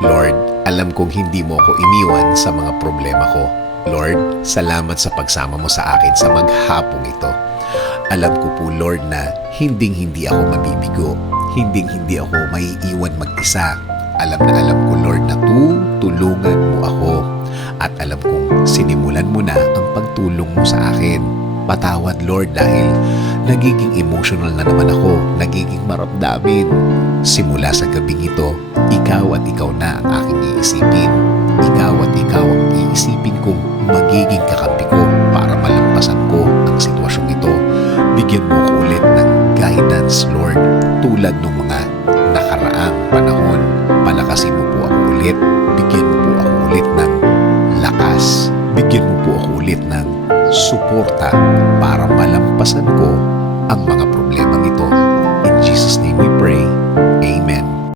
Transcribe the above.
Lord, alam kong hindi mo ako iniwan sa mga problema ko. Lord, salamat sa pagsama mo sa akin sa maghapong ito. Alam ko po, Lord, na hinding-hindi ako mabibigo. Hinding-hindi ako maiiwan mag-isa. Alam ko, Lord, na tutulungan mo ako. At alam kong sinimulan mo na ang pagtulong mo sa akin. Patawad, Lord, dahil nagiging emotional na naman ako, nagiging maramdamin. Simula sa gabing ito, ikaw at ikaw na ang aking iisipin. Ikaw at ikaw ang iisipin kong magiging kakampi ko para malampasan ko ang sitwasyong ito. Bigyan mo ko ulit ng guidance, Lord, tulad ng mga nakaraang panahon. Palakasin mo po ako ulit. Bigyan mo po ako ulit ng lakas. Bigyan mo po ako ulit ng suporta para malampasan ko ang mga